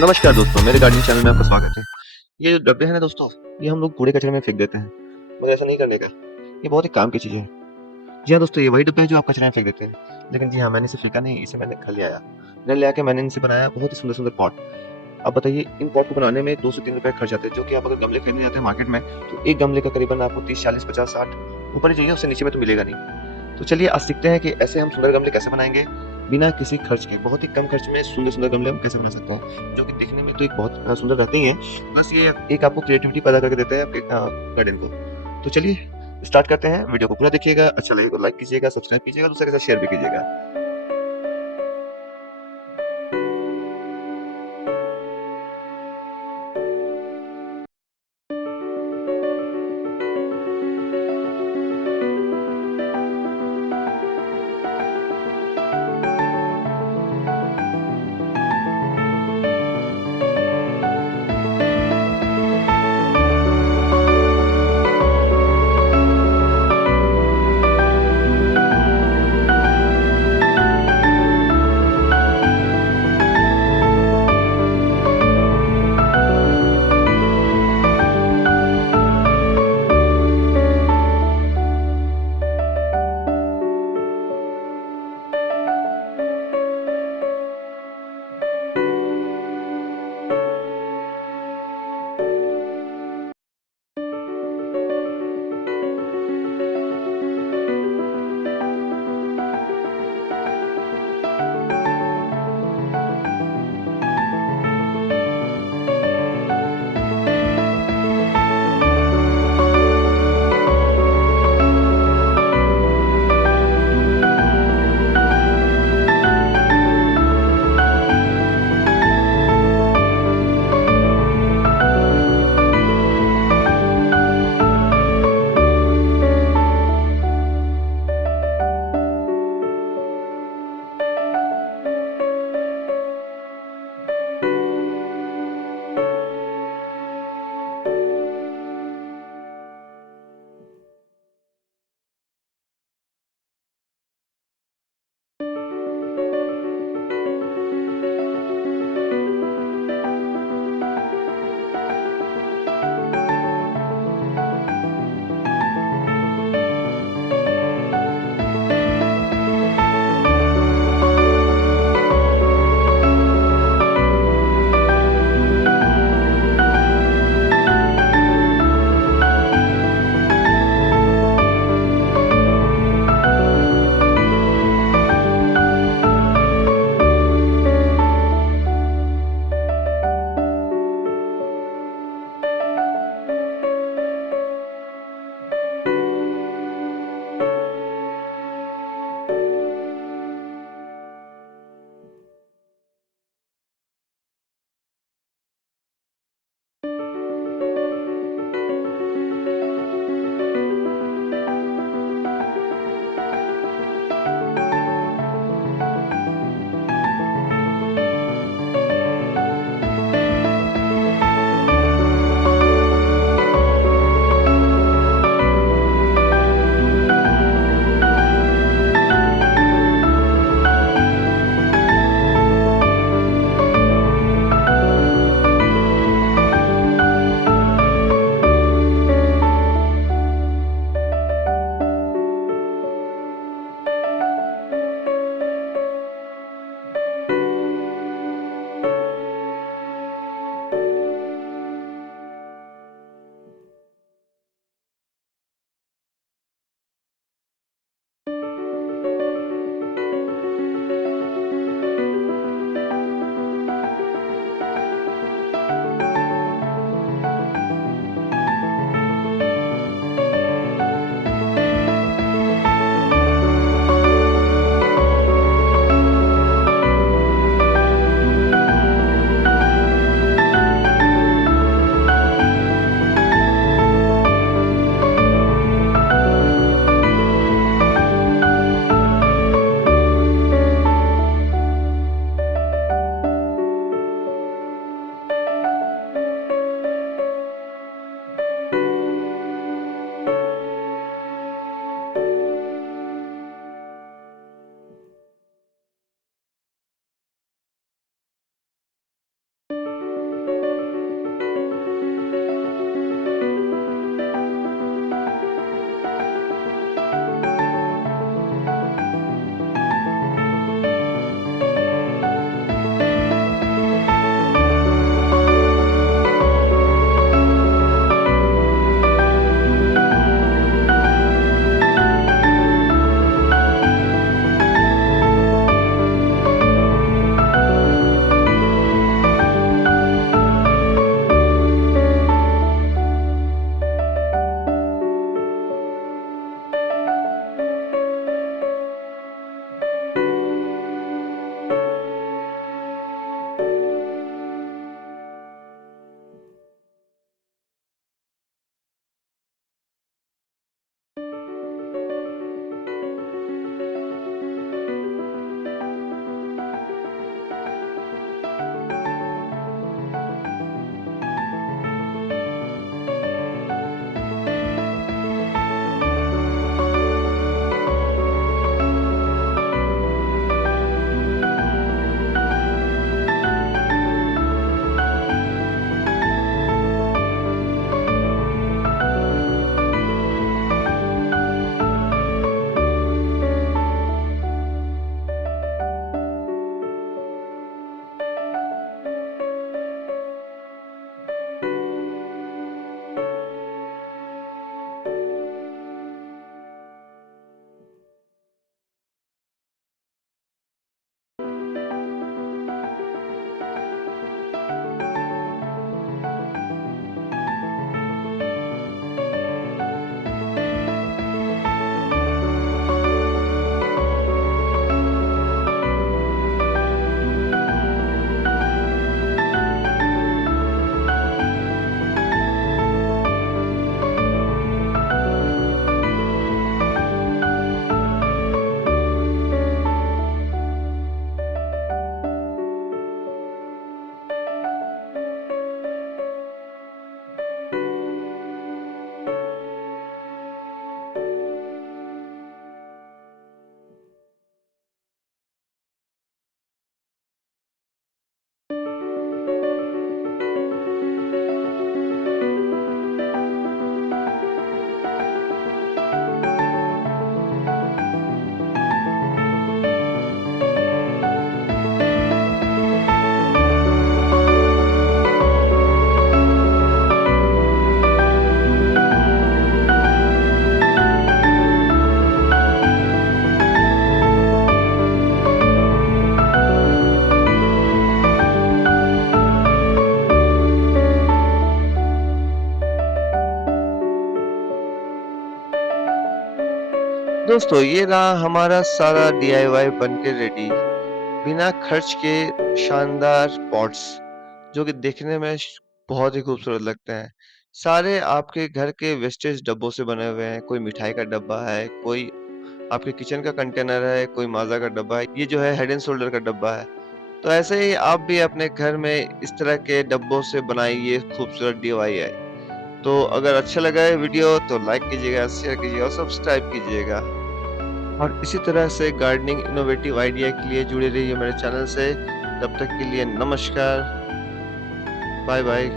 नमस्कार दोस्तों, मेरे गार्डनिंग चैनल में आपका स्वागत है। ये जो डब्बे हैं ना दोस्तों, ये हम लोग कूड़े कचरे में फेंक देते हैं, मगर ऐसा नहीं करने का। ये बहुत ही काम की चीज़ है। जी हाँ दोस्तों, ये वही डब्बे हैं जो आप कचरे में फेंक देते हैं। लेकिन जी हाँ, मैंने इसे फेंका नहीं, इसे मैंने घर ले आया। घर ले आके मैंने इनसे बनाया बहुत ही सुंदर-सुंदर पॉट। अब बताइए, इन पॉट को बनाने में 2 से 3 रुपए खर्च आते हैं, जो कि आप अगर गमले खरीदने जाते हैं मार्केट में, तो एक गमले का करीबन आपको 30, 40, 50, 60 ऊपर ही चाहिए, उससे नीचे में तो मिलेगा नहीं। तो चलिए आज सीखते हैं कि ऐसे हम सुंदर गमले कैसे बनाएँगे, बिना किसी खर्च के। बहुत ही कम खर्च में सुंदर-सुंदर गमले हम कैसे बना सकते हैं, जो कि दिखने में तो एक बहुत सुंदर रहते ही हैं। बस ये एक आपको क्रिएटिविटी पैदा करके देता है आपके गार्डन को। तो चलिए स्टार्ट करते हैं। वीडियो को पूरा देखिएगा, अच्छा लगेगा तो लाइक कीजिएगा, सब्सक्राइब कीजिएगा, दूसरे के साथ शेयर भी कीजिएगा। दोस्तों ये रहा हमारा सारा डीआईवाई बन के रेडी, बिना खर्च के शानदार पॉट्स जो कि देखने में बहुत ही खूबसूरत लगते हैं। सारे आपके घर के वेस्टेज डब्बों से बने हुए हैं। कोई मिठाई का डब्बा है, कोई आपके किचन का कंटेनर है, कोई माज़ा का डब्बा है, ये जो है हेड एंड शोल्डर का डब्बा है। तो ऐसे ही आप भी अपने घर में इस तरह के डब्बों से बनाइए खूबसूरत डीआईवाई। तो अगर अच्छा लगा है वीडियो तो लाइक कीजिएगा, शेयर कीजिएगा और सब्सक्राइब कीजिएगा। और इसी तरह से गार्डनिंग इनोवेटिव आइडिया के लिए जुड़े रहिए मेरे चैनल से। तब तक के लिए नमस्कार, बाय बाय।